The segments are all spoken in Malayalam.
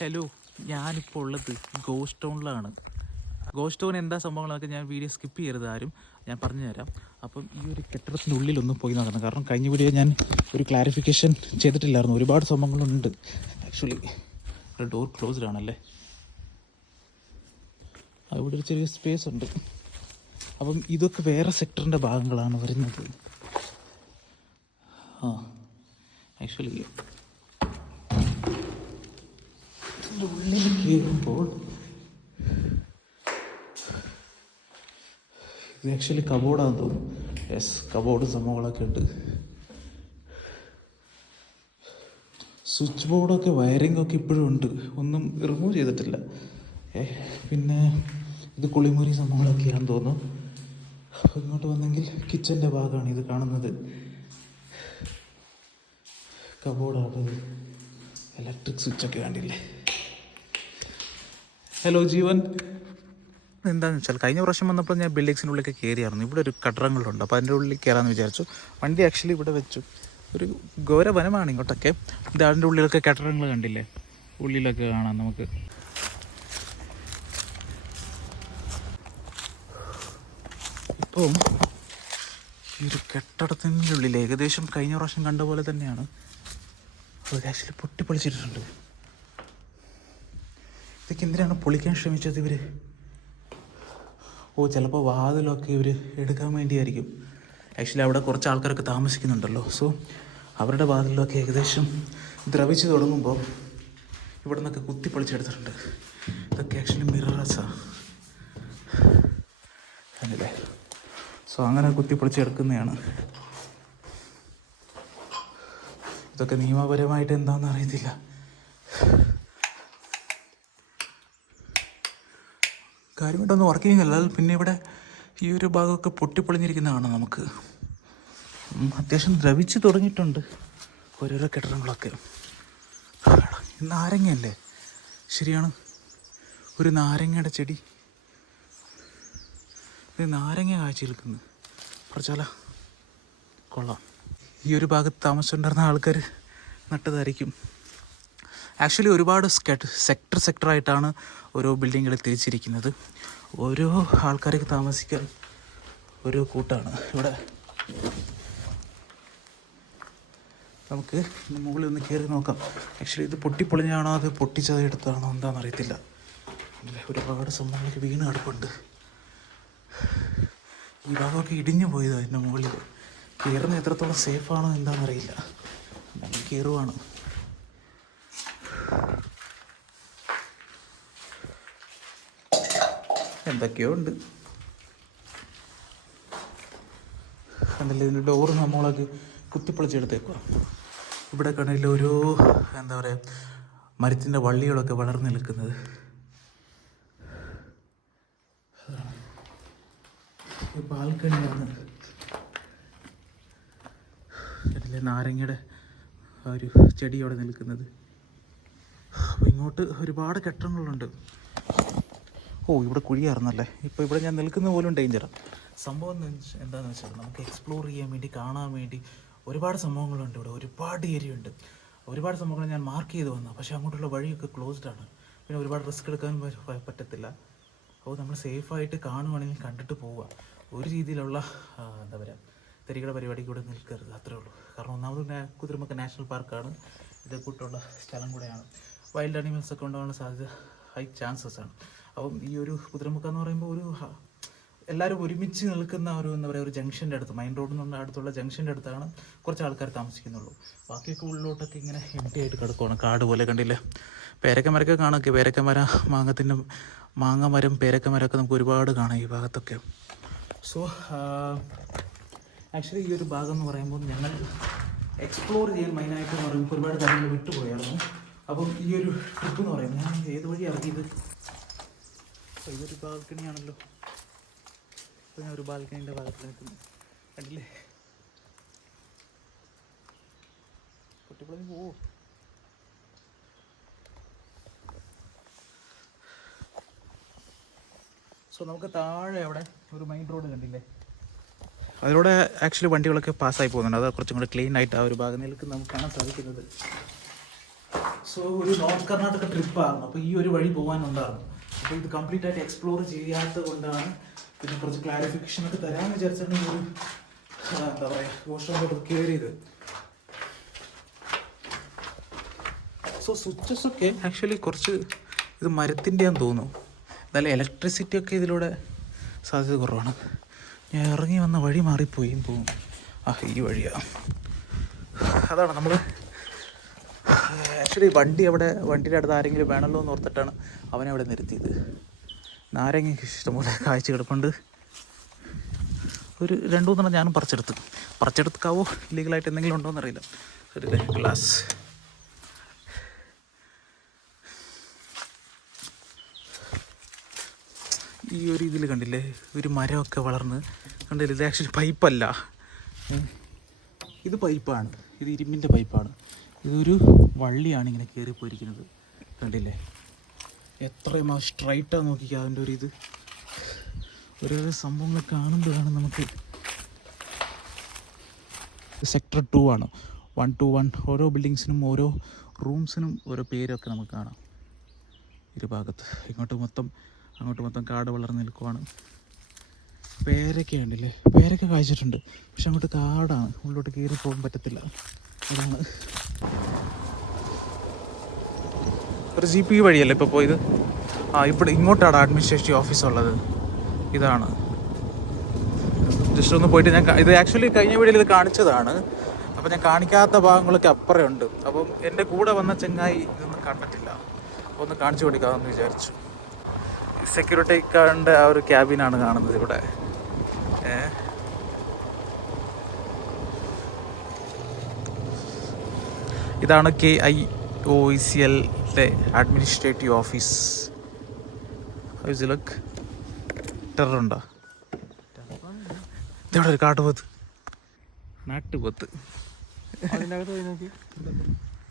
ഹലോ ഞാനിപ്പോൾ ഉള്ളത് ഗോസ്റ്റ് ടൗണിലാണ് ഗോസ്റ്റ് ടൗൺ എന്താ സംഭവങ്ങളൊക്കെ ഞാൻ വീഡിയോ സ്കിപ്പ് ചെയ്യരുത് ആരും. ഞാൻ പറഞ്ഞു തരാം അപ്പം ഈ ഒരു കെട്ടിടത്തിന്റെ ഉള്ളിലൊന്നും പോയി നോക്കണം കാരണം കഴിഞ്ഞ വീഡിയോ ഞാൻ ഒരു ക്ലാരിഫിക്കേഷൻ ചെയ്തിട്ടില്ലായിരുന്നു. ഒരുപാട് സംഭവങ്ങളുണ്ട്. ആക്ച്വലി ഡോർ ക്ലോസ്ഡ് ആണല്ലേ? അവിടെ ഒരു ചെറിയ സ്പേസ് ഉണ്ട്. അപ്പം ഇതൊക്കെ വേറെ സെക്ടറിന്റെ ഭാഗങ്ങളാണ് വരുന്നത്. ആ ആക്ച്വലി ഇതിന്റെ ഉള്ളിൽ കയറുമ്പോൾ ഇത് ആക്ച്വലി കബോർഡാന്ന് തോന്നുന്നു. യെസ് കബോർഡ് സംഭവങ്ങളൊക്കെ ഉണ്ട്. സ്വിച്ച് ബോർഡൊക്കെ വയറിംഗ് ഒക്കെ ഇപ്പോഴും ഉണ്ട്. ഒന്നും റിമൂവ് ചെയ്തിട്ടില്ല. ഏ പിന്നെ ഇത് കുളിമുറി സംഭവങ്ങളൊക്കെയാണെന്ന് തോന്നുന്നു. ഇങ്ങോട്ട് വന്നെങ്കിൽ കിച്ചന്റെ ഭാഗമാണ് ഇത് കാണുന്നത്. കബോർഡാണ് ഇലക്ട്രിക് സ്വിച്ചൊക്കെ കണ്ടില്ലേ? ഹലോ ജീവൻ എന്താണെന്ന് വെച്ചാൽ കഴിഞ്ഞ പ്രാവശ്യം വന്നപ്പോൾ ഞാൻ ബിൽഡിങ്സിന്റെ ഉള്ളിലേക്ക് കയറിയായിരുന്നു. ഇവിടെ ഒരു കട്ടറങ്ങളുണ്ട് അപ്പോൾ അതിന്റെ ഉള്ളിൽ കയറാമെന്ന് വിചാരിച്ചു. വണ്ടി ആക്ച്വലി ഇവിടെ വെച്ചു. ഒരു ഘോര വനമാണ് ഇങ്ങോട്ടൊക്കെ. ഇത് അതിന്റെ ഉള്ളിലൊക്കെ കെട്ടറങ്ങൾ കണ്ടില്ലേ? ഉള്ളിലൊക്കെ കാണാം നമുക്ക്. ഇപ്പം ഈ ഒരു കെട്ടിടത്തിന്റെ ഉള്ളിൽ ഏകദേശം കഴിഞ്ഞ പ്രാവശ്യം കണ്ട പോലെ തന്നെയാണ്. അത് ആക്ച്വലി പൊട്ടിപ്പൊളിച്ചിട്ടുണ്ട്. ഇതൊക്കെ എന്തിനാണ് പൊളിക്കാൻ ശ്രമിച്ചത് ഇവർ ഓ ചിലപ്പോൾ വാതിലൊക്കെ ഇവർ എടുക്കാൻ വേണ്ടിയായിരിക്കും. ആക്ച്വലി അവിടെ കുറച്ച് ആൾക്കാരൊക്കെ താമസിക്കുന്നുണ്ടല്ലോ. സോ അവരുടെ വാതിലൊക്കെ ഏകദേശം ദ്രവിച്ച് തുടങ്ങുമ്പോൾ ഇവിടെ നിന്നൊക്കെ കുത്തി പൊളിച്ചെടുത്തിട്ടുണ്ട്. ഇതൊക്കെ ആക്ച്വലി മിററസാണ് അല്ലേ സോ അങ്ങനെ കുത്തി പൊളിച്ചെടുക്കുന്നതാണ്. ഇതൊക്കെ നിയമപരമായിട്ട് എന്താണെന്ന് അറിയത്തില്ല. കാര്യമായിട്ടൊന്നും വർക്കിംഗ് അല്ല പിന്നെ ഇവിടെ ഈ ഒരു ഭാഗമൊക്കെ പൊട്ടിപ്പൊളിഞ്ഞിരിക്കുന്നതാണ് നമുക്ക്. അത്യാവശ്യം ദ്രവിച്ച് തുടങ്ങിയിട്ടുണ്ട് ഓരോരോ കെട്ടിടങ്ങളൊക്കെ. നാരങ്ങയല്ലേ? ശരിയാണ്. ഒരു നാരങ്ങയുടെ ചെടി. നാരങ്ങ കാഴ്ച നിൽക്കുന്നു. കുറച്ചാല കൊള്ളാം. ഈ ഒരു ഭാഗത്ത് താമസിച്ചുകൊണ്ടിരുന്ന ആൾക്കാർ നട്ടതായിരിക്കും. ആക്ച്വലി ഒരുപാട് സെക്ടർ സെക്ടറായിട്ടാണ് ഓരോ ബിൽഡിങ്ങുകൾ തിരിച്ചിരിക്കുന്നത്. ഓരോ ആൾക്കാർക്ക് താമസിക്കാൻ ഒരു കൂട്ടാണ്. ഇവിടെ നമുക്ക് മുകളിൽ ഒന്ന് കയറി നോക്കാം. ആക്ച്വലി ഇത് പൊട്ടിപ്പൊളിഞ്ഞാണോ അത് പൊട്ടിച്ചത് എടുത്താണോ എന്താണെന്ന് അറിയത്തില്ല. ഇല്ലേ, ഒരുപാട് സംഭവങ്ങളൊക്കെ വീണ് കിടപ്പുണ്ട്. ഈ ഭാഗമൊക്കെ ഇടിഞ്ഞു പോയതാണ് എന്റെ മുകളിൽ. കയറുന്ന എത്രത്തോളം സേഫാണോ എന്താണെന്നറിയില്ല കയറുവാണ് എന്തൊക്കെയോ ഉണ്ട്. കണ്ടില്ലേ ഇതിന്റെ ഡോറ് നമ്മളൊക്കെ കുത്തിപ്പൊളിച്ചെടുത്തേക്കുക ഇവിടെ കണ്ടില്ല ഓരോ എന്താ പറയുക മരത്തിന്റെ വള്ളികളൊക്കെ വളർന്നു നിൽക്കുന്നത്. ബാൽക്കണിയാണ് കണ്ടില്ലേ നാരങ്ങയുടെ ആ ഒരു ചെടിയോടെ നിൽക്കുന്നത്. അപ്പോൾ ഇങ്ങോട്ട് ഒരുപാട് കെട്ടിടങ്ങളുണ്ട്. ഓ ഇവിടെ കുഴിയായിരുന്നല്ലേ? ഇപ്പോൾ ഇവിടെ ഞാൻ നിൽക്കുന്ന പോലും ഡേഞ്ചറാണ് സംഭവം എന്താണെന്ന് വെച്ചാൽ നമുക്ക് എക്സ്പ്ലോർ ചെയ്യാൻ വേണ്ടി കാണാൻ വേണ്ടി ഒരുപാട് സംഭവങ്ങളുണ്ട് ഇവിടെ. ഒരുപാട് ഏരിയ ഉണ്ട്. ഒരുപാട് സംഭവങ്ങൾ ഞാൻ മാർക്ക് ചെയ്ത് വന്നു. പക്ഷേ അങ്ങോട്ടുള്ള വഴിയൊക്കെ ക്ലോസ്ഡ് ആണ്. പിന്നെ ഒരുപാട് റിസ്ക് എടുക്കാൻ പറ്റത്തില്ല. അപ്പോൾ നമ്മൾ സേഫായിട്ട് കാണുവാണെങ്കിൽ കണ്ടിട്ട് പോവുക. ഒരു രീതിയിലുള്ള എന്താ പറയുക തെരികളുടെ പരിപാടി കൂടെ നിൽക്കരുത്. അത്രേ ഉള്ളൂ. കാരണം ഒന്നാമത് കുതിരമക്ക നാഷണൽ പാർക്കാണ് ഇത് കൂട്ടുള്ള സ്ഥലം കൂടെയാണ്. വൈൽഡ് അനിമൽസ് ഒക്കെ ഉണ്ടാകാൻ സാധ്യത ഹൈ ചാൻസസ് ആണ്. അപ്പം ഈ ഒരു കുതിരമുക്ക എന്ന് പറയുമ്പോൾ ഒരു എല്ലാവരും ഒരുമിച്ച് നിൽക്കുന്ന ഒരു എന്താ പറയുക ഒരു ജംഗ്ഷന്റെ അടുത്ത് മെയിൻ റോഡിൽ അടുത്തുള്ള ജംഗ്ഷന്റെ അടുത്താണ് കുറച്ച് ആൾക്കാർ താമസിക്കുന്നുള്ളൂ. ബാക്കിയൊക്കെ ഉള്ളിലോട്ടൊക്കെ ഇങ്ങനെ എംറ്റി ആയിട്ട് കിടക്കുവാണ്. കാട് പോലെ കണ്ടില്ലേ? പേരക്കമരൊക്കെ കാണൊക്കെ പേരക്കമര മാങ്ങത്തിന്റെ മാങ്ങ മരം പേരക്കമരമൊക്കെ നമുക്ക് ഒരുപാട് കാണാം ഈ ഭാഗത്തൊക്കെ. സോ ആക്ച്വലി ഈ ഒരു ഭാഗം എന്ന് പറയുമ്പോൾ ഞങ്ങൾ എക്സ്പ്ലോർ ചെയ്യാൻ മെയിനായിട്ട് പറയുമ്പോൾ ഒരുപാട് കാര്യങ്ങൾ വിട്ടുപോയായിരുന്നു. അപ്പം ഈ ഒരു ട്രിപ്പ് എന്ന് പറയുന്നത് ഞാൻ ഏത് വഴി ഇറങ്ങിയത് ഇതൊരു ബാൽക്കണിയാണല്ലോ അപ്പോൾ ഞാൻ ഒരു ബാൽക്കണീന്റെ ഭാഗത്ത് നിൽക്കുന്നു. കണ്ടില്ലേ? കുട്ടിപ്പളഞ്ഞ് പോവോ? സോ നമുക്ക് താഴെ അവിടെ ഒരു മെയിൻ റോഡ് കണ്ടില്ലേ? അതിലൂടെ ആക്ച്വലി വണ്ടികളൊക്കെ പാസ്സായി പോകുന്നുണ്ട്. അത് കുറച്ചും കൂടെ ക്ലീൻ ആയിട്ട് ആ ഒരു ഭാഗം നിൽക്കുന്ന നമുക്ക് കാണാൻ സാധിക്കുന്നത്. സോ ഒരു നോർത്ത് കർണാടക ട്രിപ്പായിരുന്നു അപ്പോൾ ഈ ഒരു വഴി പോകാനുണ്ടായിരുന്നു. അപ്പോൾ ഇത് കംപ്ലീറ്റ് ആയിട്ട് എക്സ്പ്ലോർ ചെയ്യാത്തത് കൊണ്ടാണ് പിന്നെ കുറച്ച് ക്ലാരിഫിക്കേഷൻ ഒക്കെ തരാമെന്ന് വിചാരിച്ചാണ് ഈ ഒരു എന്താ പറയുക ഗോഷോട്ട് കയറിയത് സോ സ്വിച്ചസ് ഒക്കെ ആക്ച്വലി കുറച്ച് ഇത് മരത്തിന്റെയാന്ന് തോന്നുന്നു. എന്നാലും ഇലക്ട്രിസിറ്റി ഒക്കെ ഇതിലൂടെ സാധ്യത കുറവാണ്. ഞാൻ ഇറങ്ങി വന്ന വഴി മാറിപ്പോയി പോകും ആ ഈ വഴിയാണ് അതാണ് നമ്മൾ ആക്ച്വലി വണ്ടി അവിടെ വണ്ടിയുടെ അടുത്ത് ആരെങ്കിലും വേണമല്ലോ എന്ന് ഓർത്തിട്ടാണ് അവനെ അവിടെ നിർത്തിയത്. നാരങ്ങയ്ക്ക് ഇഷ്ടംപോലെ കാഴ്ച കിടപ്പുണ്ട്. ഒരു രണ്ടു മൂന്നെണ്ണം ഞാനും പറിച്ചെടുത്ത്. പറിച്ചെടുക്കാവോ? ലീഗലായിട്ട് എന്തെങ്കിലും ഉണ്ടോ എന്നറിയില്ല. ഒരു ഗ്ലാസ്. ഈ ഒരു ഇതിൽ കണ്ടില്ലേ? ഒരു മരമൊക്കെ വളർന്ന്. കണ്ടില്ലേ? ഇത് ആക്ച്വലി പൈപ്പല്ല ഇത് പൈപ്പാണ് ഇത് ഇരുമ്പിന്റെ പൈപ്പാണ് ഇതൊരു വള്ളിയാണ് ഇങ്ങനെ കയറി പോയിരിക്കുന്നത്. കണ്ടില്ലേ? എത്രയും സ്ട്രൈറ്റാണ് നോക്കിക്കുക അതിന്റെ ഒരു ഇത് ഓരോരോ സംഭവങ്ങൾ കാണുമ്പോഴാണ് നമുക്ക് സെക്ടർ ടു ആണ്. വൺ ടു വൺ ഓരോ ബിൽഡിങ്സിനും ഓരോ റൂംസിനും ഓരോ പേരൊക്കെ നമുക്ക് കാണാം. ഇരുഭാഗത്ത്. ഇങ്ങോട്ട് മൊത്തം അങ്ങോട്ട് മൊത്തം കാട് വളർന്ന് നിൽക്കുവാണ്. പേരൊക്കെ ഉണ്ടല്ലേ പേരൊക്കെ കായ്ച്ചിട്ടുണ്ട്. പക്ഷെ അങ്ങോട്ട് കാടാണ്. ഉള്ളിലോട്ട് കയറി പോകാൻ പറ്റത്തില്ല. അതാണ് ഒരു ജി പി വഴിയല്ലേ ഇപ്പോൾ പോയത്? ആ ഇവിടെ ഇങ്ങോട്ടാണ് അഡ്മിനിസ്ട്രേറ്റീവ് ഓഫീസ് ഉള്ളത്. ഇതാണ്. ജസ്റ്റ് ഒന്ന് പോയിട്ട് ഞാൻ ഇത് ആക്ച്വലി കഴിഞ്ഞ വീഡിയോയിൽ ഇത് കാണിച്ചതാണ്. അപ്പോൾ ഞാൻ കാണിക്കാത്ത ഭാഗങ്ങളൊക്കെ അപ്പുറമുണ്ട് അപ്പം എന്റെ കൂടെ വന്ന ചെങ്ങായി ഇതൊന്നും കണ്ടിട്ടില്ല. അപ്പോൾ ഒന്ന് കാണിച്ചു കൊടുക്കാമെന്ന് വിചാരിച്ചു. സെക്യൂരിറ്റി കാറിന്റെ ആ ഒരു ക്യാബിനാണ് കാണുന്നത് ഇവിടെ. ഏ? ഇതാണ് കെ ഐ ഒ സി എല്ലിന്റെ അഡ്മിനിസ്ട്രേറ്റീവ് ഓഫീസ് ലുക്ക് ടെററുണ്ടോ ഇതവിടെ ഒരു കാട്ടുപോത്ത്? നാട്ടുപോത്ത്.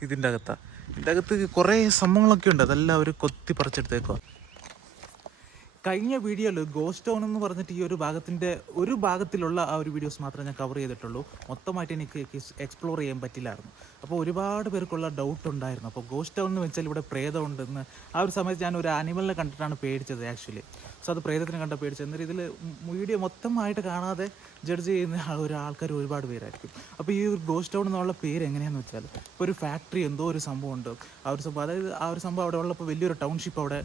ഇതിന്റെ അകത്താ. ഇതിന്റെ അകത്ത് കുറേ സംഭവങ്ങളൊക്കെ ഉണ്ട്. അതെല്ലാം അവർ കൊത്തി പറിച്ചെടുത്തേക്കുക കഴിഞ്ഞ വീഡിയോയിൽ ഗോസ്റ്റ് ടൗൺ എന്ന് പറഞ്ഞിട്ട് ഈ ഒരു ഭാഗത്തിന്റെ ഒരു ഭാഗത്തിലുള്ള ആ ഒരു വീഡിയോസ് മാത്രമേ ഞാൻ കവർ ചെയ്തിട്ടുള്ളൂ. മൊത്തമായിട്ട് എനിക്ക് എക്സ്പ്ലോർ ചെയ്യാൻ പറ്റില്ലായിരുന്നു. അപ്പോൾ ഒരുപാട് പേർക്കുള്ള ഡൗട്ട് ഉണ്ടായിരുന്നു. അപ്പോൾ ഗോസ്റ്റ് ടൗൺ എന്ന് വെച്ചാൽ ഇവിടെ പ്രേതം ഉണ്ടെന്ന്. ആ ഒരു സമയത്ത് ഞാൻ ഒരു ആനിമലിനെ കണ്ടിട്ടാണ് പേടിച്ചത് ആക്ച്വലി സോ അത് പ്രേതത്തിനെ കണ്ട പേടിച്ചത്. എന്നിട്ട് ഇതിൽ വീഡിയോ മൊത്തമായിട്ട് കാണാതെ ജഡ്ജ് ചെയ്യുന്ന ഒരാൾക്കാർ ഒരുപാട് പേരായിരിക്കും. അപ്പോൾ ഈ ഒരു ഗോസ്റ്റ് ടൗൺ എന്നുള്ള പേര് എങ്ങനെയാണെന്ന് വെച്ചാൽ ഇപ്പോൾ ഒരു ഫാക്ടറി എന്തോ ഒരു സംഭവം ഉണ്ട്. ആ ഒരു സംഭവം അതായത് ആ ഒരു സംഭവം അവിടെ ഉള്ളപ്പോൾ വലിയൊരു ടൗൺഷിപ്പ് അവിടെ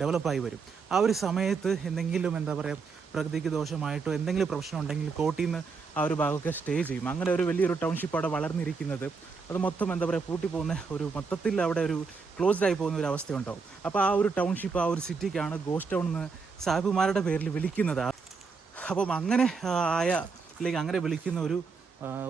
ഡെവലപ്പായി വരും. ആ ഒരു സമയത്ത് എന്തെങ്കിലും എന്താ പറയുക പ്രകൃതിക്ക് ദോഷമായിട്ടോ എന്തെങ്കിലും പ്രശ്നം ഉണ്ടെങ്കിൽ കോട്ടിൽ നിന്ന് ആ ഒരു ഭാഗമൊക്കെ സ്റ്റേ ചെയ്യും. അങ്ങനെ ഒരു വലിയൊരു ടൗൺഷിപ്പ് അവിടെ വളർന്നിരിക്കുന്നത്. അത് മൊത്തം എന്താ പറയുക പൂട്ടി പോകുന്ന ഒരു മൊത്തത്തിൽ അവിടെ ഒരു ക്ലോസ്ഡ് ആയി പോകുന്ന ഒരു അവസ്ഥ ഉണ്ടാവും അപ്പോൾ ആ ഒരു ടൗൺഷിപ്പ് ആ ഒരു സിറ്റിക്കാണ് ഗോസ്റ്റ് ടൗൺ എന്ന് സാഹിബുമാരുടെ പേരിൽ വിളിക്കുന്നത്. അപ്പം അങ്ങനെ ആയ അല്ലെങ്കിൽ അങ്ങനെ വിളിക്കുന്ന ഒരു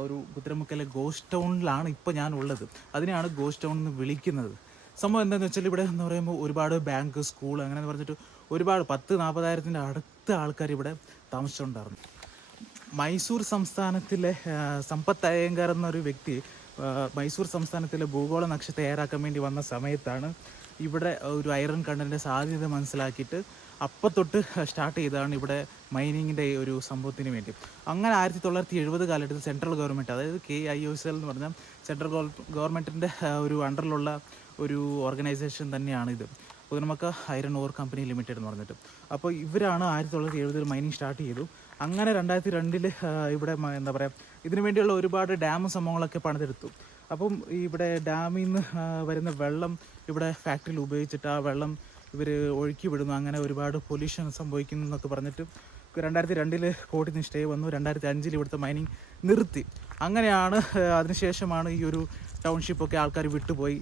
ഒരു കുതിരമുക്കലെ ഗോസ്റ്റ് ടൗണിലാണ് ഇപ്പോൾ ഞാൻ ഉള്ളത്. അതിനെയാണ് ഗോസ്റ്റ് ടൗൺ എന്ന് വിളിക്കുന്നത്. സംഭവം എന്താണെന്ന് വെച്ചാൽ ഇവിടെ എന്ന് പറയുമ്പോൾ ഒരുപാട് ബാങ്ക് സ്കൂൾ അങ്ങനെയെന്ന് പറഞ്ഞിട്ട് ഒരുപാട് പത്ത് നാൽപ്പതായിരത്തിന്റെ അടുത്ത ആൾക്കാർ ഇവിടെ താമസിച്ചുണ്ടായിരുന്നു മൈസൂർ സംസ്ഥാനത്തിലെ സമ്പത്ത് അയ്യങ്കാർ എന്നൊരു വ്യക്തി മൈസൂർ സംസ്ഥാനത്തിലെ ഭൂഗോള നക്ഷത്രം തയ്യാറാക്കാൻ വേണ്ടി വന്ന സമയത്താണ് ഇവിടെ ഒരു ഐറൺ കണ്ടന്റെ സാധ്യത മനസ്സിലാക്കിയിട്ട് അപ്പം തൊട്ട് സ്റ്റാർട്ട് ചെയ്തതാണ് ഇവിടെ മൈനിങ്ങിന്റെ ഒരു സംഭവത്തിന് വേണ്ടി. അങ്ങനെ ആയിരത്തി തൊള്ളായിരത്തി എഴുപത് കാലഘട്ടത്തിൽ സെൻട്രൽ ഗവൺമെന്റ് അതായത് K I O S L എന്ന് പറഞ്ഞാൽ സെൻട്രൽ ഗവൺമെന്റിന്റെ ഒരു അണ്ടറിലുള്ള ഒരു ഓർഗനൈസേഷൻ തന്നെയാണ് ഇത്. പുതുനമക്ക ഐറൺ ഓർ കമ്പനി ലിമിറ്റഡ് എന്ന് പറഞ്ഞിട്ട്. അപ്പോൾ ഇവരാണ് ആയിരത്തി തൊള്ളായിരത്തി എഴുപതിൽ മൈനിങ് സ്റ്റാർട്ട് ചെയ്തു. അങ്ങനെ രണ്ടായിരത്തി രണ്ടിൽ ഇവിടെ എന്താ പറയുക ഇതിനു വേണ്ടിയുള്ള ഒരുപാട് ഡാമും സംഭവങ്ങളൊക്കെ പണിതെടുത്തു. അപ്പം ഇവിടെ ഡാമിൽ നിന്ന് വരുന്ന വെള്ളം ഇവിടെ ഫാക്ടറിയിൽ ഉപയോഗിച്ചിട്ട് ആ വെള്ളം ഇവർ ഒഴുക്കി വിടുന്നു. അങ്ങനെ ഒരുപാട് പൊല്യൂഷൻ സംഭവിക്കുന്നു എന്നൊക്കെ പറഞ്ഞിട്ട് രണ്ടായിരത്തി രണ്ടിൽ കോടി സ്റ്റേ വന്നു. രണ്ടായിരത്തി അഞ്ചിൽ ഇവിടുത്തെ മൈനിങ് നിർത്തി. അങ്ങനെയാണ് അതിനുശേഷമാണ് ഈ ഒരു ടൗൺഷിപ്പൊക്കെ ആൾക്കാർ വിട്ടുപോയി.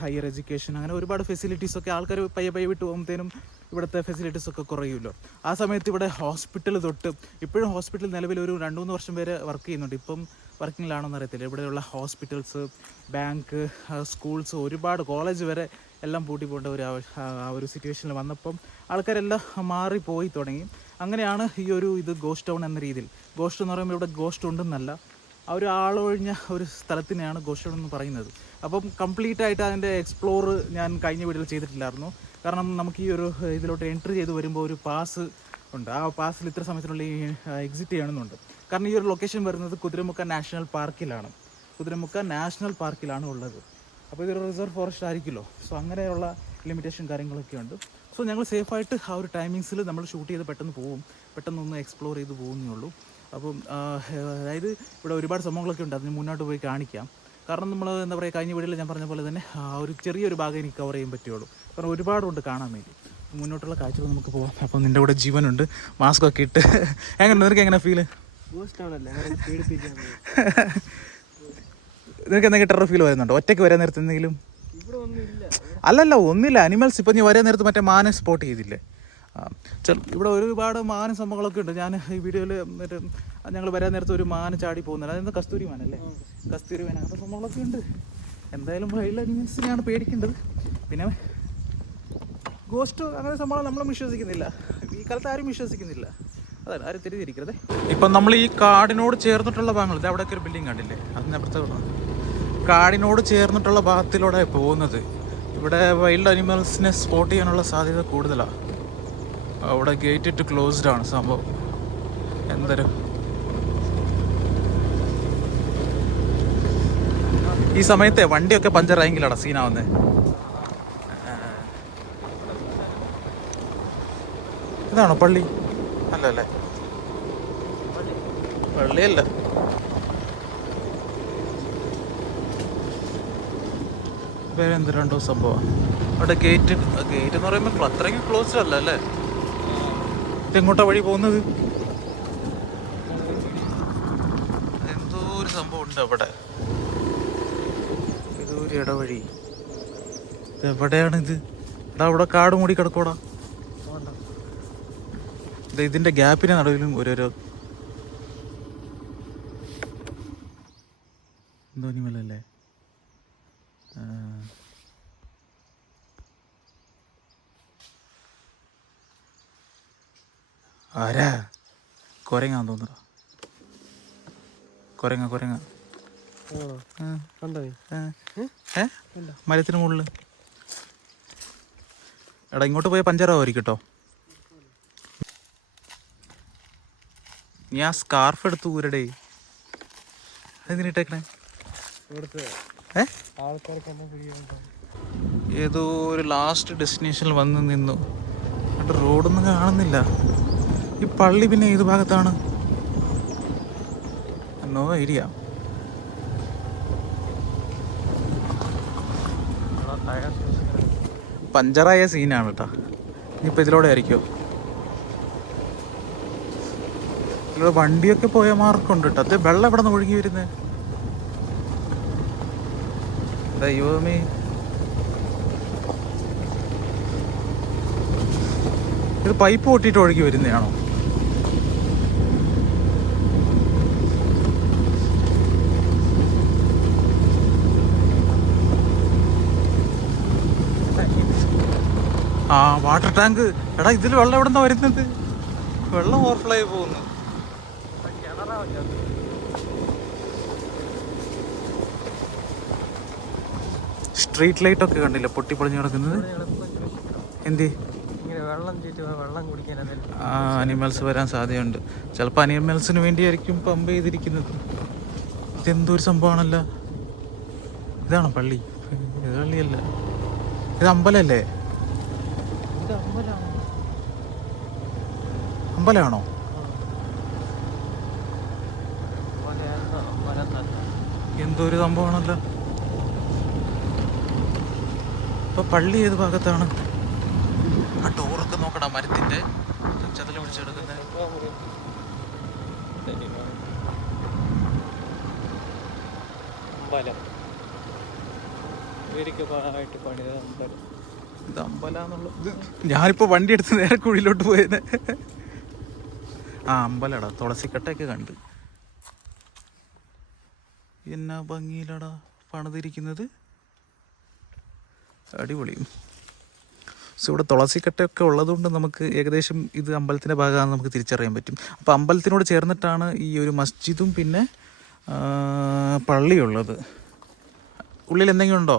ഹയർ എഡ്യൂക്കേഷൻ അങ്ങനെ ഒരുപാട് ഫെസിലിറ്റീസ് ഒക്കെ ആൾക്കാർ പയ്യെ പയ്യെ വിട്ടു പോകുമ്പോഴത്തേനും ഇവിടുത്തെ ഫെസിലിറ്റീസ് ഒക്കെ കുറയുമല്ലോ. ആ സമയത്ത് ഇവിടെ ഹോസ്പിറ്റൽ തൊട്ട് ഇപ്പോഴും ഹോസ്പിറ്റൽ നിലവിൽ ഒരു രണ്ട് മൂന്ന് വർഷം വരെ വർക്ക് ചെയ്യുന്നുണ്ട്. ഇപ്പം വർക്കിങ്ങിലാണോന്ന് അറിയത്തില്ല. ഇവിടെയുള്ള ഹോസ്പിറ്റൽസ് ബാങ്ക് സ്കൂൾസ് ഒരുപാട് കോളേജ് വരെ എല്ലാം പൂട്ടി പോകേണ്ട ഒരു ആ ഒരു സിറ്റുവേഷനിൽ വന്നപ്പം ആൾക്കാരെല്ലാം മാറിപ്പോയി തുടങ്ങി. അങ്ങനെയാണ് ഈ ഒരു ഇത് ഗോസ്റ്റ് ടൗൺ എന്ന രീതിയിൽ. ഗോസ്റ്റ് എന്ന് പറയുമ്പോൾ ഇവിടെ ഗോസ്റ്റ് ഉണ്ടെന്നല്ല. ആ ഒരു ആളൊഴിഞ്ഞ ഒരു സ്ഥലത്തിനെയാണ് ഗോഷ്ടം എന്ന് പറയുന്നത്. അപ്പം കംപ്ലീറ്റ് ആയിട്ട് അതിന്റെ എക്സ്പ്ലോർ ഞാൻ കഴിഞ്ഞ വീഡിയോയിൽ ചെയ്തിട്ടില്ലായിരുന്നു. കാരണം നമുക്ക് ഈ ഒരു ഇതിലോട്ട് എൻട്രി ചെയ്ത് വരുമ്പോൾ ഒരു പാസ് ഉണ്ട്. ആ പാസിൽ ഇത്ര സമയത്തിനുള്ളിൽ എക്സിറ്റ് ചെയ്യണമെന്നുണ്ട്. കാരണം ഈ ഒരു ലൊക്കേഷൻ വരുന്നത് കുതിരമുക്ക നാഷണൽ പാർക്കിലാണ് കുതിരമുക്ക നാഷണൽ പാർക്കിലാണ് ഉള്ളത്. അപ്പോൾ ഇതൊരു റിസർവ് ഫോറസ്റ്റ് ആയിരിക്കുമല്ലോ. സോ അങ്ങനെയുള്ള ലിമിറ്റേഷൻ കാര്യങ്ങളൊക്കെ ഉണ്ട്. സോ ഞങ്ങൾ സേഫായിട്ട് ആ ഒരു ടൈമിങ്സിൽ നമ്മൾ ഷൂട്ട് ചെയ്ത് പെട്ടെന്ന് പോകും പെട്ടെന്ന് ഒന്ന് എക്സ്പ്ലോർ ചെയ്ത് പോകുന്നേ ഉള്ളൂ. അപ്പം അതായത് ഇവിടെ ഒരുപാട് സംഭവങ്ങളൊക്കെ ഉണ്ട്. അതിന് മുന്നോട്ട് പോയി കാണിക്കാം. കാരണം നമ്മൾ എന്താ പറയുക കഴിഞ്ഞ വീഡിയോയിൽ ഞാൻ പറഞ്ഞ പോലെ തന്നെ ആ ഒരു ചെറിയൊരു ഭാഗം എനിക്ക് കവർ ചെയ്യാൻ പറ്റുള്ളൂ കാരണം ഒരുപാടുണ്ട് കാണാൻ വേണ്ടി. മുന്നോട്ടുള്ള കാഴ്ചകൾ നമുക്ക് പോകാം അപ്പം നിന്റെ കൂടെ ജീവനുണ്ട്. മാസ്ക് ഒക്കെ ഇട്ട്. എങ്ങനെ നിനക്ക് എങ്ങനെ ഫീൽ നിനക്ക് എന്തെങ്കിലും ടെറർ ഫീൽ വരുന്നുണ്ടോ? ഒറ്റയ്ക്ക് വരാൻ നേരത്തെ എന്തെങ്കിലും? അല്ലല്ല ഒന്നില്ല അനിമൽസ് ഇപ്പം നീ വരാൻ നേരത്ത് മറ്റേ മാനെ സ്പോട്ട് ചെയ്തില്ലേ? ഇവിടെ ഒരുപാട് മാന സംഭവങ്ങളൊക്കെ ഉണ്ട്. ഞാൻ ഈ വീഡിയോയിൽ മറ്റേ ഞങ്ങൾ വരാൻ നേരത്തെ ഒരു മാന ചാടി പോകുന്നുണ്ട്. അതെന്താ കസ്തൂരി മാനല്ലേ കസ്തൂരി മാന അങ്ങനത്തെ സംഭവങ്ങളൊക്കെ ഉണ്ട്. എന്തായാലും വൈൽഡ് അനിമൽസിനെയാണ് പേടിക്കേണ്ടത്. പിന്നെ ഗോസ്റ്റ് അങ്ങനെ സംഭവം നമ്മളും വിശ്വസിക്കുന്നില്ല. ഈ കാലത്ത് ആരും വിശ്വസിക്കുന്നില്ല. അതാണ് ആരും തിരിഞ്ഞിരിക്കരുത് ഇപ്പം നമ്മൾ ഈ കാടിനോട് ചേർന്നിട്ടുള്ള ഭാഗങ്ങൾ ഇത് അവിടെയൊക്കെ ഒരു ബിൽഡിംഗ് കണ്ടില്ലേ? അതിന് അപ്പുറത്തെ കാടിനോട് ചേർന്നിട്ടുള്ള ഭാഗത്തിലൂടെ പോകുന്നത് ഇവിടെ വൈൽഡ് അനിമൽസിനെ സ്പോട്ട് ചെയ്യാനുള്ള സാധ്യത കൂടുതലാണ് അവിടെ ഗേറ്റ് ഇട്ട് ക്ലോസ്ഡ് ആണ് സംഭവം. എന്തൊരു? ഈ സമയത്തെ വണ്ടിയൊക്കെ പഞ്ചറായെങ്കിലാണ് സീനാവുന്നത് ഇതാണോ പള്ളി? അല്ല അല്ലേ പള്ളിയല്ല. വേറെ എന്ത് രണ്ടോ സംഭവം അവിടെ ഗേറ്റ് ഗേറ്റ് എന്ന് പറയുമ്പോൾ അത്രയ്ക്ക് ക്ലോസ്ഡ് അല്ല അല്ലേ? ഇതെങ്ങോട്ടാ വഴി പോകുന്നത്? എന്തോ ഒരു സംഭവം ഉണ്ട് അവിടെ. ഏതോ ഒരു ഇടവഴി. എവിടെയാണിത്? എടാ അവിടെ കാട് മൂടി കിടക്കോടാ ഇത് ഇതിന്റെ ഗ്യാപ്പിന് നടുവിലും ഓരോരോ എന്തോ അനിമലല്ലേ ആ. ആരാ? കൊരങ്ങാൻ തോന്നുന്നു. കൊരങ്ങ കൊരങ്ങ. മരത്തിന് മുകളിൽ എടാ ഇങ്ങോട്ട് പോയ പഞ്ചറാവായിരിക്കും കേട്ടോ നീ ആ സ്കാർഫ് എടുത്ത് ഊരടേ. അതെന്തിനിട്ടേക്കണേ ഏതോ ഒരു ലാസ്റ്റ് ഡെസ്റ്റിനേഷനിൽ വന്ന് നിന്നു. റോഡൊന്നും കാണുന്നില്ല. ഈ പള്ളി പിന്നെ ഏത് ഭാഗത്താണ്? No idea. പഞ്ചറായ സീനാണ് കേട്ടോ. ഇനിയിപ്പോൾ ഇതിലൂടെ ആയിരിക്കോ. ഇതിലൂടെ വണ്ടിയൊക്കെ പോയ മാർക്കുണ്ട് കേട്ടോ. അത് വെള്ളം എവിടെ നിന്ന് ഒഴുകി വരുന്നത് ദൈവമേ ഇത് പൈപ്പ് പൊട്ടിയിട്ട് ഒഴുകി വരുന്നതാണോ? ആ വാട്ടർ ടാങ്ക് എടാ ഇതിൽ വെള്ളം എവിടെ വരുന്നത്? വെള്ളം ഓവർഫ്ലോ ആയി പോകുന്നു. സ്ട്രീറ്റ് ലൈറ്റ് ഒക്കെ കണ്ടില്ല? പൊട്ടി പൊളിഞ്ഞു കിടക്കുന്നത്? എന്തി? അനിമൽസ് വരാൻ സാധ്യതയുണ്ട്. ചിലപ്പോൾ അനിമൽസിന് വേണ്ടിയായിരിക്കും പമ്പ് ചെയ്തിരിക്കുന്നത്. ഇതെന്തോ ഒരു സംഭവമാണല്ലോ? ഇതാണോ പള്ളി? ഇത് പള്ളിയല്ല. ഇത് അമ്പലല്ലേ? അമ്പലമാണ്? എന്തോ ഒരു സംഭവമാണല്ലോ. ഇപ്പൊ പള്ളി ഏത് ഭാഗത്താണ്? ആ ടൂറൊക്കെ നോക്കടാ മരത്തിന്റെ ചതൽ പിടിച്ചെടുക്കുന്ന അമ്പലം. ഇവർക്ക് ആയിട്ട് പണിത അമ്പലം. ഇത് അമ്പലാന്നുള്ള ഇത് ഞാനിപ്പോ വണ്ടി എടുത്ത് നേരെ കുഴിയിലോട്ട് പോയത് ആ അമ്പലടാ. തുളസിക്കട്ടയൊക്കെ കണ്ട്. എന്നാ ഭംഗിയിലടാ പണിതിരിക്കുന്നത്? അടിപൊളി. സോ ഇവിടെ തുളസിക്കട്ടയൊക്കെ ഉള്ളതുകൊണ്ട് നമുക്ക് ഏകദേശം ഇത് അമ്പലത്തിന്റെ ഭാഗമാണെന്ന് നമുക്ക് തിരിച്ചറിയാൻ പറ്റും. അപ്പോൾ അമ്പലത്തിനോട് ചേർന്നിട്ടാണ് ഈ ഒരു മസ്ജിദും പിന്നെ പള്ളിയുള്ളത്. ഉള്ളിൽ എന്തെങ്കിലും ഉണ്ടോ?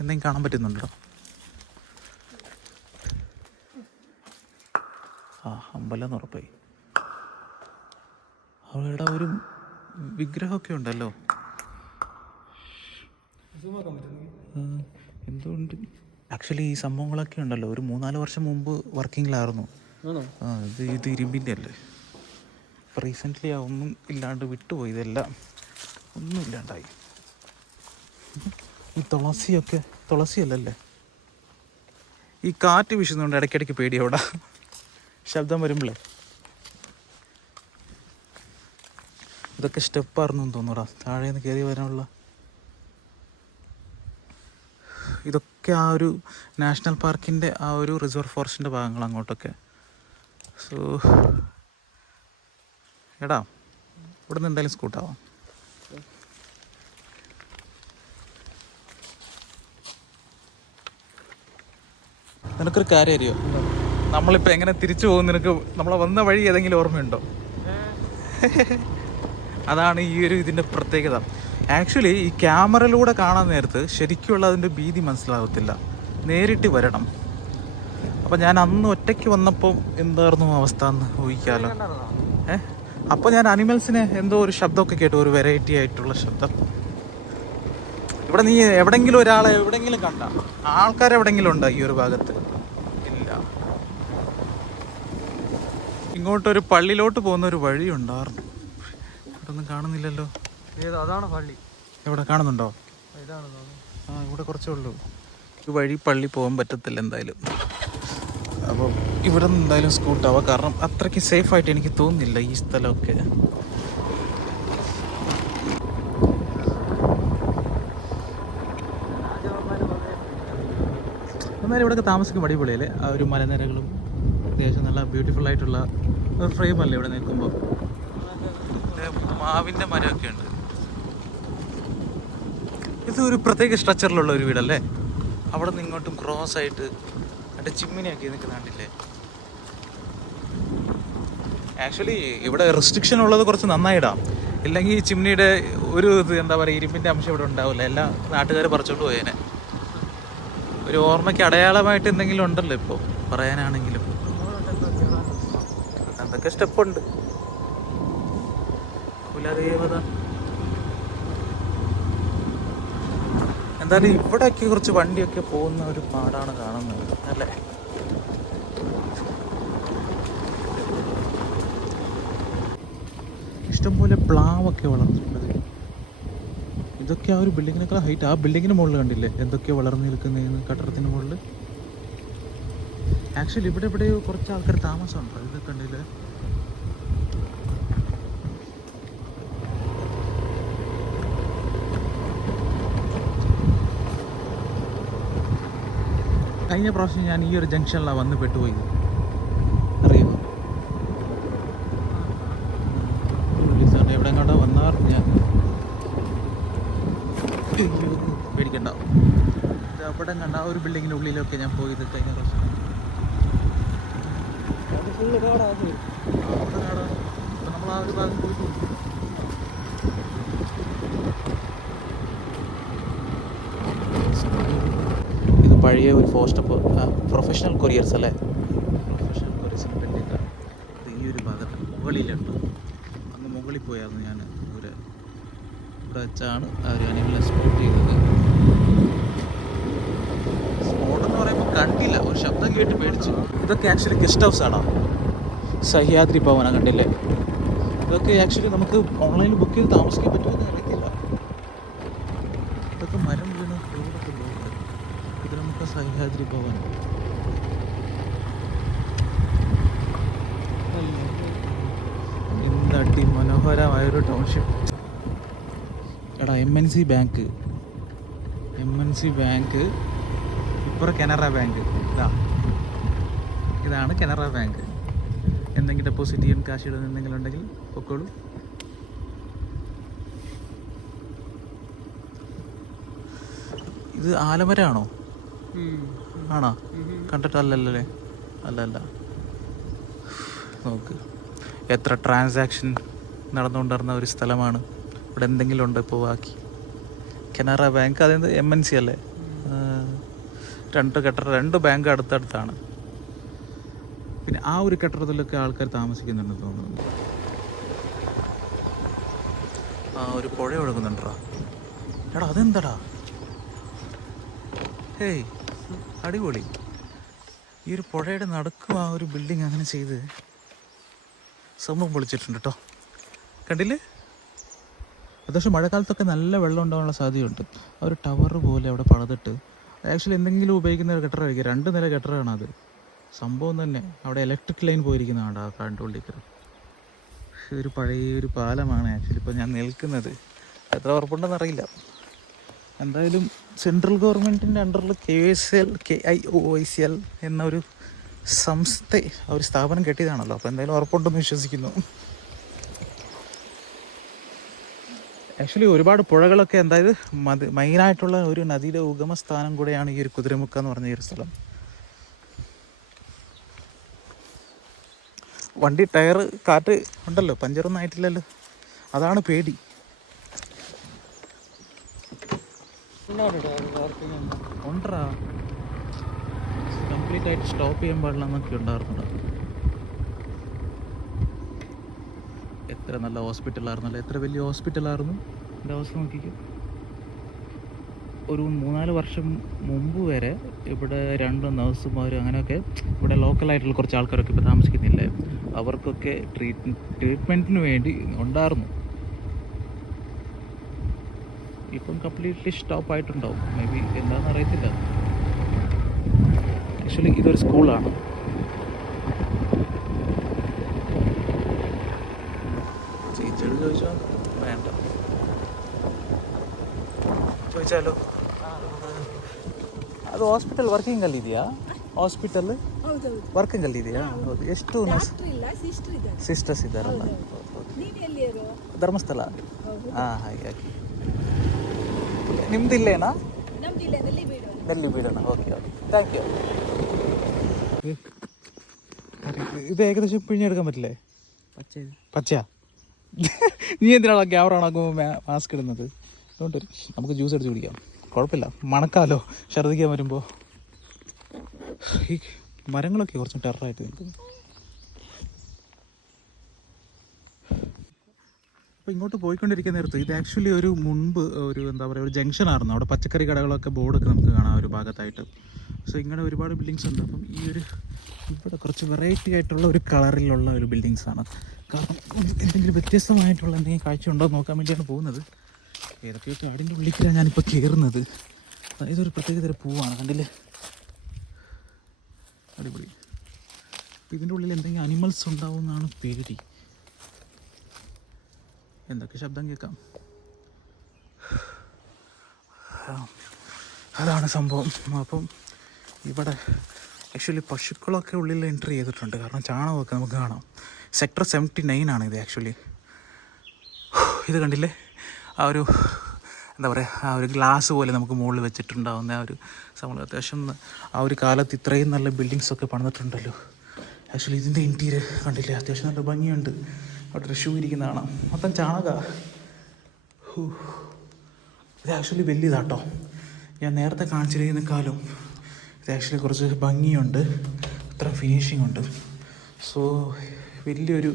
എന്തെങ്കിലും കാണാൻ പറ്റുന്നുണ്ടോ? ആ അമ്പലം എന്ന് ഉറപ്പായി. അവിടെ ഒരു വിഗ്രഹമൊക്കെ ഉണ്ടല്ലോ. എന്തുകൊണ്ട്? ആക്ച്വലി ഈ സംഭവങ്ങളൊക്കെ ഉണ്ടല്ലോ. ഒരു മൂന്നാൽ വർഷം മുമ്പ് വർക്കിങ്ങിലായിരുന്നു. ആ ഇത് ഇത് ഇരുമ്പിന്റെ അല്ലേ? ഇപ്പം റീസെന്റ്ലി ഒന്നും ഇല്ലാണ്ട് വിട്ടുപോയി. ഇതെല്ലാം ഒന്നും ഇല്ലാണ്ടായി. ഈ തുളസിയൊക്കെ തുളസി അല്ലല്ലേ ഈ കാറ്റ് വീശുന്നുണ്ട് ഇടയ്ക്കിടയ്ക്ക് പേടി അവിടെ ശബ്ദം വരുമ്പോഴേ ഇതൊക്കെ സ്റ്റെപ്പായിരുന്നു തോന്നൂടാ താഴെ നിന്ന് കയറി വരാനുള്ള. ഇതൊക്കെ ആ ഒരു നാഷണൽ പാർക്കിന്റെ ആ ഒരു റിസർവ് ഫോറസ്റ്റിന്റെ ഭാഗങ്ങൾ അങ്ങോട്ടൊക്കെ. സോ എടാ ഇവിടെ നിന്ന് എന്തായാലും സ്കൂട്ടാവാം നിനക്കൊരു കാര്യം അറിയോ? നമ്മളിപ്പോൾ എങ്ങനെ തിരിച്ചു പോകും നിനക്ക്? നമ്മളെ വന്ന വഴി ഏതെങ്കിലും ഓർമ്മയുണ്ടോ? അതാണ് ഈ ഒരു ഇതിന്റെ പ്രത്യേകത. ആക്ച്വലി ഈ ക്യാമറയിലൂടെ കാണാൻ നേരത്ത് ശരിക്കുള്ള അതിന്റെ ഭീതി മനസ്സിലാവത്തില്ല നേരിട്ട് വരണം. അപ്പം ഞാൻ അന്ന് ഒറ്റയ്ക്ക് വന്നപ്പോൾ എന്തായിരുന്നു അവസ്ഥ എന്ന് ഊഹിക്കാലോ? ഏഹ് അപ്പൊ അപ്പോൾ ഞാൻ അനിമൽസിനെ എന്തോ ഒരു ശബ്ദമൊക്കെ കേട്ടു ഒരു വെറൈറ്റി ആയിട്ടുള്ള ശബ്ദം. ഇവിടെ നീ എവിടെങ്കിലും ഒരാളെ എവിടെങ്കിലും കണ്ട. ആൾക്കാർ എവിടെങ്കിലും ഉണ്ടോ ഈ ഒരു ഭാഗത്ത്? ഇങ്ങോട്ടൊരു പള്ളിയിലോട്ട് പോകുന്ന ഒരു വഴി ഉണ്ടായിരുന്നു ഇവിടൊന്നും കാണുന്നില്ലല്ലോ. ഏത് അതാണ് പള്ളി. എവിടെ കാണുന്നുണ്ടോ? ഇതാണ് ആ ഇവിടെ കുറച്ചേ ഉള്ളൂ. ഈ വഴി പള്ളി പോകാൻ പറ്റത്തില്ല എന്തായാലും. അപ്പോൾ ഇവിടെ നിന്ന് എന്തായാലും സ്കൂട്ടാവാം കാരണം അത്രയ്ക്ക് സേഫായിട്ട് എനിക്ക് തോന്നുന്നില്ല ഈ സ്ഥലമൊക്കെ. എന്നാലും ഇവിടെയൊക്കെ താമസിക്കും അടിപൊളിയല്ലേ? ആ ഒരു മലനിരകളും അത്യാവശ്യം നല്ല ബ്യൂട്ടിഫുൾ ആയിട്ടുള്ള ഒരു ഫ്രെയിം അല്ലേ ഇവിടെ നിൽക്കുമ്പോൾ മാവിന്റെ മരമൊക്കെ ഉണ്ട്. ഇത് ഒരു പ്രത്യേക സ്ട്രക്ചറിലുള്ള ഒരു വീടല്ലേ? അവിടെ നിന്ന് ഇങ്ങോട്ടും ക്രോസ് ആയിട്ട് അവിടെ ചിമ്മിനിയൊക്കെ നിൽക്കുന്ന കണ്ടില്ലേ? ആക്ച്വലി ഇവിടെ റെസ്ട്രിക്ഷൻ ഉള്ളത് കുറച്ച് നന്നായിടാം. ഇല്ലെങ്കിൽ ഈ ചിമ്മിനിയുടെ ഒരു ഇത് എന്താ പറയുക ഇരുമ്പിന്റെ അംശം ഇവിടെ ഉണ്ടാവില്ല. എല്ലാ നാട്ടുകാർ പറിച്ചോണ്ട് പോയേനെ. ഒരു ഓർമ്മയ്ക്ക് അടയാളമായിട്ട് എന്തെങ്കിലും ഉണ്ടല്ലോ ഇപ്പോൾ പറയാനാണെങ്കിലും. എന്തൊക്കെ സ്റ്റെപ്പുണ്ട് കുലദേവത. എന്തായാലും ഇവിടെയൊക്കെ കുറച്ച് വണ്ടിയൊക്കെ പോകുന്ന ഒരു പാടാണ് കാണുന്നത് അല്ലേ? ഇഷ്ടംപോലെ പ്ലാവൊക്കെ വളർന്നിട്ടുള്ളത് ഇതൊക്കെ ആ ഒരു ബിൽഡിങ്ങിനേക്കാൾ ഹൈറ്റ് ആ ബിൽഡിങ്ങിന് മുകളിൽ കണ്ടില്ലേ? എന്തൊക്കെയോ വളർന്നു നിൽക്കുന്നതെന്ന്? കട്ടടത്തിന് മുകളിൽ? ആക്ച്വലി ഇവിടെ എവിടെയോ കുറച്ച് ആൾക്കാർ താമസമുണ്ടോ. ഇതൊക്കെ കണ്ടില്ല കഴിഞ്ഞ പ്രാവശ്യം ഞാൻ ഈ ഒരു ജംഗ്ഷനിലാണ് വന്ന് പെട്ടുപോയത് പേടിക്കണ്ട. ഇത് അവിടെ കണ്ട ഒരു ബിൽഡിങ്ങിന്റെ ഉള്ളിലൊക്കെ ഞാൻ പോയത് കഴിഞ്ഞ പ്രാവശ്യം. ഫുള്ള് ആ, അവിടെ കാണാം നമ്മൾ ആ ഒരു ഭാഗം പോയിട്ട് ഇത് പഴയ ഒരു പോസ്റ്റ് പ്രൊഫഷണൽ കൊറിയർസ് അല്ലേ പ്രൊഫഷണൽ കൊറിയർസിന് വേണ്ടിയിട്ടാണ് ഇത് ഈ ഒരു ഭാഗത്ത് മുകളിലുണ്ട്. അന്ന് മുകളിൽ പോയായിരുന്നു ഞാൻ ഒരു ഇവിടെ വെച്ചാണ് അവർ ഒരു അനിമലെ സ്പോട്ട് ചെയ്തത്. സ്പോട്ട് എന്ന് പറയുമ്പോൾ കണ്ടില്ല ഒരു ശബ്ദം കേട്ട് പേടിച്ചു. ഇതൊക്കെ ആക്ച്വലി ഗസ്റ്റ് ഹൗസ് ആണോ? സഹ്യാദ്രി ഭവന കണ്ടില്ലേ? ഇതൊക്കെ ആക്ച്വലി നമുക്ക് ഓൺലൈനിൽ ബുക്ക് ചെയ്ത് താമസിക്കാൻ പറ്റുമെന്ന് അറിയത്തില്ല. ഇതൊക്കെ മരം വീണ് റോഡൊക്കെ ഇത് നമുക്ക് സഹ്യാദ്രി ഭവൻ. അടി മനോഹരമായൊരു ടൗൺഷിപ്പ് എടാ M N C bank M N C bank ഇപ്പുറം കനറ ബാങ്ക് ഇതാ. ഇതാണ് കനറ ബാങ്ക് എന്തെങ്കിലും ഡെപ്പോസിറ്റ് ചെയ്യാൻ കാശ് ഇടുന്ന എന്തെങ്കിലും ഉണ്ടെങ്കിൽ പൊക്കോളൂ. ഇത് ആലമരാണോ ആണോ? കണ്ടിട്ടല്ലല്ലേ? അല്ല അല്ല നോക്ക്. എത്ര ട്രാൻസാക്ഷൻ നടന്നുകൊണ്ടിരുന്ന ഒരു സ്ഥലമാണ്. ഇവിടെ എന്തെങ്കിലും ഉണ്ടോ ഇപ്പോൾ ബാക്കി. കനറ ബാങ്ക് അതെന്ത് എം എൻ സി അല്ലേ? രണ്ട് കെട്ടറ രണ്ട് ബാങ്ക് അടുത്തടുത്താണ്. പിന്നെ ആ ഒരു കെട്ടിടത്തിലൊക്കെ ആൾക്കാർ താമസിക്കുന്നുണ്ടെന്ന് തോന്നുന്നു. ആ ഒരു പുഴ ഒഴുകുന്നുണ്ടോ എടാ അതെന്താടാ? ഹേയ് അടിപൊളി. ഈ ഒരു പുഴയുടെ നടക്കും ആ ഒരു ബിൽഡിംഗ് അങ്ങനെ ചെയ്ത് സംഭവം പൊളിച്ചിട്ടുണ്ട് കേട്ടോ കണ്ടില്ലേ? അത്യാവശ്യം മഴക്കാലത്തൊക്കെ നല്ല വെള്ളം ഉണ്ടാവാനുള്ള സാധ്യതയുണ്ട്. ആ ഒരു ടവർ പോലെ അവിടെ പണിതിട്ട് ആക്ച്വലി എന്തെങ്കിലും ഉപയോഗിക്കുന്ന ഒരു കെട്ടിടമായിരിക്കും. രണ്ട് നില കെട്ടിടമാണ് അത് സംഭവം തന്നെ. അവിടെ ഇലക്ട്രിക് ലൈൻ പോയിരിക്കുന്നതാണ് ആ ഒരു പഴയ ഒരു പാലമാണ് ആക്ച്വലി ഇപ്പോൾ ഞാൻ നിൽക്കുന്നത്. എത്ര ഉറപ്പുണ്ടെന്ന് അറിയില്ല. എന്തായാലും സെൻട്രൽ ഗവൺമെന്റിന്റെ അണ്ടറിൽ K S L K I O I C L എന്ന ഒരു സംസ്ഥ ഒരു സ്ഥാപനം കെട്ടിയതാണല്ലോ. അപ്പോൾ എന്തായാലും ഉറപ്പുണ്ടെന്ന് വിശ്വസിക്കുന്നു. ആക്ച്വലി ഒരുപാട് പുഴകളൊക്കെ എന്തായത് മത് മെയിനായിട്ടുള്ള ഒരു നദിയുടെ ഉഗമസ്ഥാനം കൂടെയാണ് ഈ ഒരു കുതിരമുക്ക എന്ന് പറഞ്ഞ ഈ ഒരു സ്ഥലം. വണ്ടി ടയർ കാറ്റ് ഉണ്ടല്ലോ പഞ്ചറൊന്നും ആയിട്ടില്ലല്ലോ. അതാണ് പേടി. ഉണ്ടറാ കംപ്ലീറ്റ് ആയിട്ട് സ്റ്റോപ്പ് ചെയ്യാൻ പാടില്ല എന്നൊക്കെ ഉണ്ടായിരുന്നുണ്ട് എത്ര നല്ല ഹോസ്പിറ്റലായിരുന്നല്ലോ എത്ര വലിയ ഹോസ്പിറ്റലായിരുന്നു എന്റെ അവസ്ഥ നോക്കിക്കോ. ഒരു മൂന്നാൽ വർഷം മുമ്പ് വരെ ഇവിടെ രണ്ട് നഴ്സുമാർ അങ്ങനെയൊക്കെ ഇവിടെ ലോക്കലായിട്ടുള്ള കുറച്ച് ആൾക്കാരൊക്കെ ഇപ്പോൾ താമസിക്കുന്നില്ലേ? അവർക്കൊക്കെ ട്രീറ്റ് ട്രീറ്റ്മെന്റിന് വേണ്ടി ഉണ്ടായിരുന്നു. ഇപ്പം കംപ്ലീറ്റ്ലി സ്റ്റോപ്പ് ആയിട്ടുണ്ടാവും. മേ ബി എന്താണെന്ന് അറിയത്തില്ല. ആക്ച്വലി ഇതൊരു സ്കൂളാണ്. ചോദിച്ചാൽ ചോദിച്ചോ? വേണ്ട. ചോദിച്ചാലോ? ಅದು ಹಾಸ್ಪಿಟಲ್ ವರ್ಕಿಂಗ್ ಅಲ್ಲಿ ಇದೆಯಾ ಹಾಸ್ಪಿಟಲ್ ಹೌದೌದು ವರ್ಕಿಂಗ್ ಅಲ್ಲಿ ಇದೆಯಾ ಹೌದು ಎಷ್ಟು ಡಾಕ್ಟರ್ ಇಲ್ಲ ಸಿಸ್ಟರ್ ಇದ್ದಾರೆ ಸಿಸ್ಟರ್ಸ್ ಇದ್ದಾರಲ್ಲ ನೀವು ಎಲ್ಲಿಯರು ಧರ್ಮಸ್ಥಳ ಹೌದು ಹಾಂ ಹಾಗೆ ಹಾಗೆ ನಿಮ್ದು ಇಲ್ಲೇನಾ ನಮ್ದು ಇಲ್ಲ ನೆಲ್ಲಿ ಬೀಡು നെല്ലി വീടാണ് ഓക്കെ ഓക്കെ താങ്ക് യു ഇത് ഏകദേശം പിഴിഞ്ഞെടുക്കാൻ പറ്റില്ലേ പച്ചത് പച്ചയാ നീ എന്തിനാണ് ക്യാമറ ആക്കുമ്പോൾ മാസ്ക് ഇടുന്നത് അതുകൊണ്ട് നമുക്ക് ജ്യൂസ് അടിച്ച് കുടിക്കാം കുഴപ്പമില്ല. മണക്കാലോ? ഛർദ്ദിക്കാൻ വരുമ്പോൾ ഈ മരങ്ങളൊക്കെ കുറച്ച് ടെററായിട്ട് നിൽക്കുന്നു. അപ്പോൾ ഇങ്ങോട്ട് പോയിക്കൊണ്ടിരിക്കുന്ന നേരത്ത് ഇത് ആക്ച്വലി ഒരു മുൻപ് ഒരു എന്താ പറയുക ഒരു ജംഗ്ഷൻ ആയിരുന്നു. അവിടെ പച്ചക്കറി കടകളൊക്കെ ബോർഡൊക്കെ നമുക്ക് കാണാം ഒരു ഭാഗത്തായിട്ട്. സോ ഇങ്ങനെ ഒരുപാട് ബിൽഡിങ്സ് ഉണ്ട്. അപ്പം ഈ ഒരു ഇവിടെ കുറച്ച് വെറൈറ്റി ആയിട്ടുള്ള ഒരു കളറിലുള്ള ഒരു ബിൽഡിങ്സാണ് കാരണം എന്തെങ്കിലും വ്യത്യസ്തമായിട്ടുള്ള എന്തെങ്കിലും കാഴ്ച ഉണ്ടോ നോക്കാൻ വേണ്ടിയാണ് പോകുന്നത്. ഏതൊക്കെയോ കാടിന്റെ ഉള്ളിലേക്കാണ് ഞാനിപ്പോൾ കയറുന്നത് അതായത് ഒരു പ്രത്യേക തരം പൂവാണ് കണ്ടില്ലേ? അടിപൊളി. അപ്പോൾ ഇതിന്റെ ഉള്ളിൽ എന്തെങ്കിലും അനിമൽസ് ഉണ്ടാവും എന്നാണ് പേടി. എന്തൊക്കെ ശബ്ദം കേൾക്കാം? അതാണ് സംഭവം. അപ്പം ഇവിടെ ആക്ച്വലി പശുക്കളൊക്കെ ഉള്ളിൽ എൻട്രി ചെയ്തിട്ടുണ്ട്. കാരണം ചാണകമൊക്കെ നമുക്ക് കാണാം. സെക്ടർ സെവന്റി നയൻ ആണ് ഇത് ആക്ച്വലി ഇത് കണ്ടില്ലേ? ആ ഒരു എന്താ പറയുക ആ ഒരു ഗ്ലാസ് പോലെ നമുക്ക് മുകളിൽ വെച്ചിട്ടുണ്ടാവുന്ന ആ ഒരു സംഭവം. അത്യാവശ്യം ആ ഒരു കാലത്ത് ഇത്രയും നല്ല ബിൽഡിങ്സൊക്കെ പണിതിട്ടുണ്ടല്ലോ. ആക്ച്വലി ഇതിന്റെ ഇന്റീരിയർ കണ്ടില്ലേ? അത്യാവശ്യം നല്ല ഭംഗിയുണ്ട്. അവിടെ ഒരു ഷൂ ഇരിക്കുന്ന കാണാം. മൊത്തം ചാണക. ഇത് ആക്ച്വലി വലിയതാട്ടോ ഞാൻ നേരത്തെ കാണിച്ചിരിക്കുന്നേക്കാളും ഇത് ആക്ച്വലി കുറച്ച് ഭംഗിയുണ്ട്. അത്ര ഫിനിഷിംഗ് ഉണ്ട്. സോ വലിയൊരു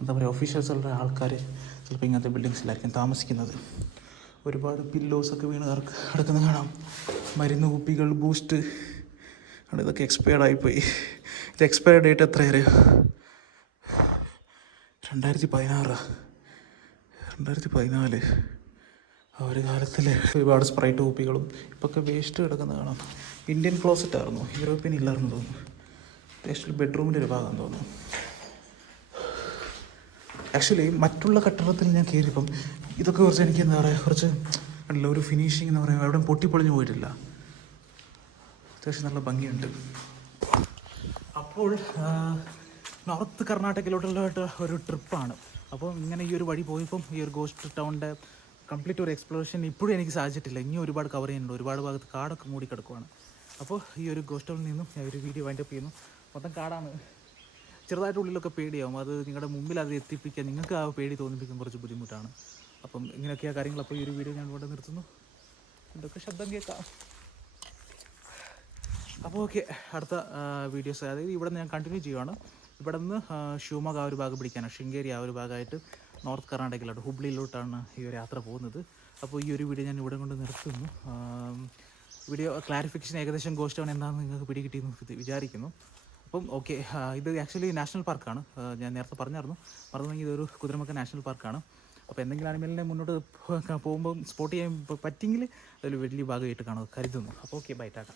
എന്താ പറയുക ഒഫീഷ്യൽസുള്ള ആൾക്കാർ ചിലപ്പോൾ ഇങ്ങനത്തെ ബിൽഡിങ്സിലായിരിക്കും താമസിക്കുന്നത്. ഒരുപാട് പില്ലോസൊക്കെ വീണ് കിടക്ക് കിടക്കുന്ന കാണാം. മരുന്ന് കുപ്പികൾ ബൂസ്റ്റ് അവിടെ ഇതൊക്കെ എക്സ്പയർഡ് ആയിപ്പോയി. ഇത് എക്സ്പയർ ഡേറ്റ് എത്രയാണ് രണ്ടായിരത്തി പതിനാറാ രണ്ടായിരത്തി പതിനാല് ആ ഒരു കാലത്തിൽ ഒരുപാട് സ്പ്രൈറ്റ് കുപ്പികളും ഇപ്പൊക്കെ വേസ്റ്റ് കിടക്കുന്ന കാണാം. ഇന്ത്യൻ ക്ലോസറ്റ് ആയിരുന്നു. യൂറോപ്യൻ ഇല്ലായിരുന്നു തോന്നുന്നു. വേസ്റ്റ് ബെഡ്റൂമിന്റെ ഒരു ഭാഗം തോന്നുന്നു. ആക്ച്വലി മറ്റുള്ള കെട്ടിടത്തിൽ ഞാൻ കയറിയപ്പം ഇതൊക്കെ കുറച്ച് എനിക്ക് എന്താ പറയുക കുറച്ച് നല്ല ഒരു ഫിനിഷിങ് എന്ന് പറയുമ്പോൾ എവിടെയും പൊട്ടിപ്പൊളിഞ്ഞു പോയിട്ടില്ല. അത്യാവശ്യം നല്ല ഭംഗിയുണ്ട്. അപ്പോൾ നോർത്ത് കർണാടകയിലോട്ടുള്ള ഒരു ട്രിപ്പാണ്. അപ്പോൾ ഇങ്ങനെ ഈ ഒരു വഴി പോയപ്പം ഈ ഒരു ഗോസ്റ്റ് ടൗണിന്റെ കംപ്ലീറ്റ് ഒരു എക്സ്പ്ലോറേഷൻ ഇപ്പോഴും എനിക്ക് സാധിച്ചിട്ടില്ല. ഇനി ഒരുപാട് കവർ ചെയ്യുന്നുണ്ട്. ഒരുപാട് ഭാഗത്ത് കാടൊക്കെ മൂടി കിടക്കുവാണ് അപ്പോൾ ഈ ഒരു ഗോസ്റ്റ് ടൗണിൽ നിന്നും ഞാൻ ഒരു വീഡിയോ വൈൻഡപ്പ് ചെയ്യുന്നു. മൊത്തം കാടാണ്. ചെറുതായിട്ട് ഉള്ളിലൊക്കെ പേടിയാവും. അത് നിങ്ങളുടെ മുമ്പിൽ അത് എത്തിപ്പിക്കാൻ നിങ്ങൾക്ക് ആ പേടി തോന്നിപ്പിക്കാൻ കുറച്ച് ബുദ്ധിമുട്ടാണ്. അപ്പം ഇങ്ങനെയൊക്കെയാ കാര്യങ്ങൾ അപ്പോൾ ഈ ഒരു വീഡിയോ ഞാൻ ഇവിടെ നിർത്തുന്നു. എന്തൊക്കെ ശബ്ദം കേൾക്കാം? അപ്പോൾ ഓക്കെ അടുത്ത വീഡിയോസ് അതായത് ഇവിടെ ഞാൻ കണ്ടിന്യൂ ചെയ്യുവാണ്. ഇവിടെ നിന്ന് ഷിവമോഗ ആ ഒരു ഭാഗം പിടിക്കാനാണ്. ശൃംഗേരി ആ ഒരു ഭാഗമായിട്ട് നോർത്ത് കർണാടകയിലോട്ട് ഹുബ്ലിയിലോട്ടാണ് ഈ ഒരു യാത്ര പോകുന്നത്. അപ്പോൾ ഈ ഒരു വീഡിയോ ഞാൻ ഇവിടെ കൊണ്ട് നിർത്തുന്നു. വീഡിയോ ക്ലാരിഫിക്കേഷൻ ഏകദേശം ഗോസ്റ്റ് ആണ് എന്താണെന്ന് നിങ്ങൾക്ക് പിടികിട്ടിയെന്ന് വിചാരിക്കുന്നു. അപ്പം ഓക്കെ ഇത് ആക്ച്വലി നാഷണൽ പാർക്കാണ് ഞാൻ നേരത്തെ പറഞ്ഞായിരുന്നു. പറഞ്ഞതെങ്കിൽ ഇതൊരു കുതിരമക്ക നാഷണൽ പാർക്കാണ് അപ്പോൾ എന്തെങ്കിലും ആനിമലിനെ മുന്നോട്ട് പോകുമ്പോൾ സ്പോട്ട് ചെയ്യാൻ പറ്റിയെങ്കിൽ അതിൽ വലിയ ഭാഗമായിട്ട് കാണും കരുതുന്നു. അപ്പോൾ ഓക്കെ ബൈ ടാറ്റ.